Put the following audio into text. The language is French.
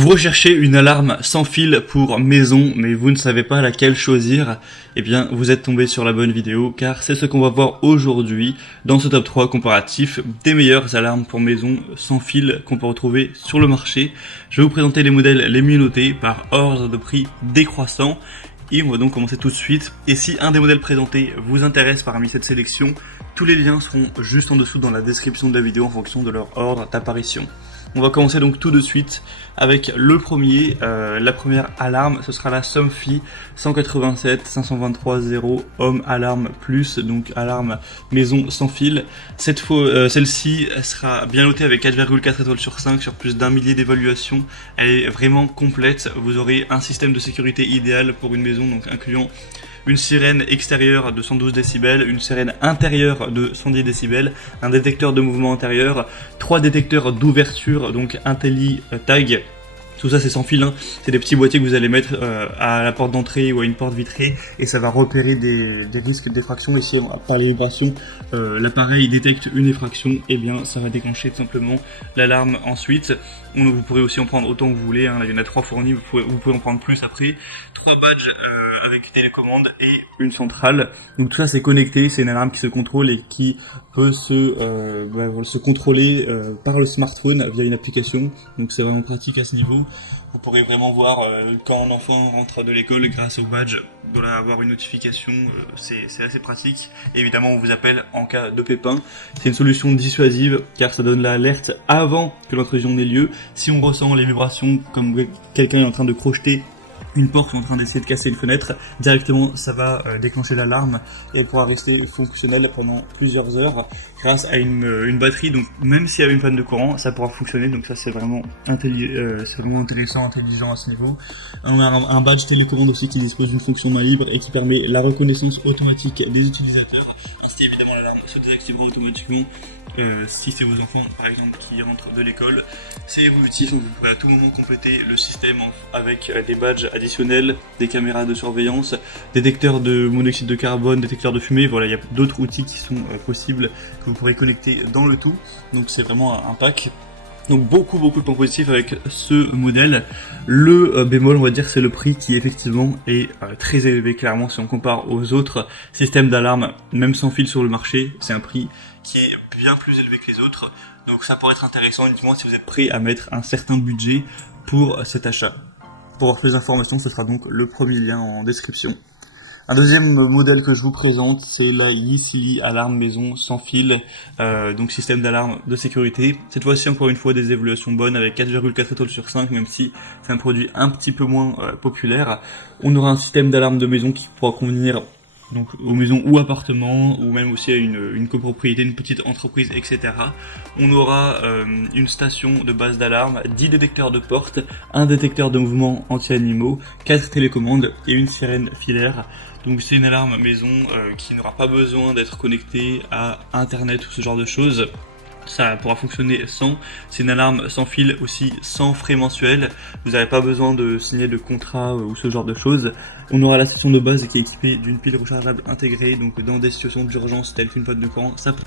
Vous recherchez une alarme sans fil pour maison, mais vous ne savez pas laquelle choisir, eh bien vous êtes tombé sur la bonne vidéo, car c'est ce qu'on va voir aujourd'hui dans ce top 3 comparatif des meilleures alarmes pour maison sans fil qu'on peut retrouver sur le marché. Je vais vous présenter les modèles les mieux notés par ordre de prix décroissant, et on va donc commencer tout de suite. Et si un des modèles présentés vous intéresse parmi cette sélection, tous les liens seront juste en dessous dans la description de la vidéo en fonction de leur ordre d'apparition. On va commencer donc tout de suite avec le premier, la première alarme, ce sera la Somfy 187 523 0 Home Alarm Plus, donc alarme maison sans fil. Cette fois, celle-ci sera bien notée avec 4,4 étoiles sur 5 sur plus d'un millier d'évaluations. Elle est vraiment complète, vous aurez un système de sécurité idéal pour une maison, donc incluant une sirène extérieure de 112 décibels, une sirène intérieure de 110 décibels, un détecteur de mouvement intérieur, 3 détecteurs d'ouverture, donc IntelliTag. Tout ça c'est sans fil, hein. C'est des petits boîtiers que vous allez mettre à la porte d'entrée ou à une porte vitrée et ça va repérer des risques d'effraction. Et si par les vibrations l'appareil détecte une effraction, et bien ça va déclencher tout simplement l'alarme ensuite. Vous pourrez aussi en prendre autant que vous voulez, hein. Là, il y en a 3 fournis, vous pouvez en prendre plus après. 3 badges avec télécommande et une centrale. Donc tout ça c'est connecté, c'est une alarme qui se contrôle et qui peut se contrôler par le smartphone via une application. Donc c'est vraiment pratique à ce niveau. Vous pourrez vraiment voir quand un enfant rentre de l'école grâce au badge, il doit avoir une notification, c'est assez pratique. Et évidemment on vous appelle en cas de pépin. C'est une solution dissuasive car ça donne l'alerte avant que l'intrusion n'ait lieu. Si on ressent les vibrations comme quelqu'un est en train de crocheter une porte ou en train d'essayer de casser une fenêtre, directement ça va déclencher l'alarme et elle pourra rester fonctionnelle pendant plusieurs heures grâce à une batterie. Donc même s'il y a une panne de courant, ça pourra fonctionner. Donc ça c'est vraiment intéressant, intelligent à ce niveau. On a un badge télécommande aussi qui dispose d'une fonction main libre et qui permet la reconnaissance automatique des utilisateurs. Ainsi évidemment l'alarme se désactivera automatiquement si c'est vos enfants par exemple qui rentrent de l'école. C'est évolutif, donc vous pourrez à tout moment compléter le système avec des badges additionnels, des caméras de surveillance, détecteurs de monoxyde de carbone, détecteurs de fumée. Voilà, il y a d'autres outils qui sont possibles que vous pourrez connecter dans le tout. Donc c'est vraiment un pack. Donc beaucoup de points positifs avec ce modèle. Le bémol, on va dire, c'est le prix qui effectivement est très élevé. Clairement, si on compare aux autres systèmes d'alarme, même sans fil sur le marché, c'est un prix qui est bien plus élevé que les autres. Donc ça pourrait être intéressant uniquement si vous êtes prêt à mettre un certain budget pour cet achat. Pour avoir plus d'informations, ce sera donc le premier lien en description. Un deuxième modèle que je vous présente, c'est la Yesili alarme maison sans fil, donc système d'alarme de sécurité. Cette fois-ci, encore une fois, des évaluations bonnes avec 4,4 étoiles sur 5, même si c'est un produit un petit peu moins populaire. On aura un système d'alarme de maison qui pourra convenir donc aux maisons ou appartements, ou même aussi à une copropriété, une petite entreprise, etc. On aura une station de base d'alarme, 10 détecteurs de porte, un détecteur de mouvement anti-animaux, 4 télécommandes et une sirène filaire. Donc c'est une alarme maison qui n'aura pas besoin d'être connectée à internet ou ce genre de choses. Ça pourra fonctionner sans. C'est une alarme sans fil aussi, sans frais mensuels. Vous n'avez pas besoin de signer de contrat ou ce genre de choses. On aura la station de base qui est équipée d'une pile rechargeable intégrée, donc dans des situations d'urgence telles qu'une panne de courant, ça peut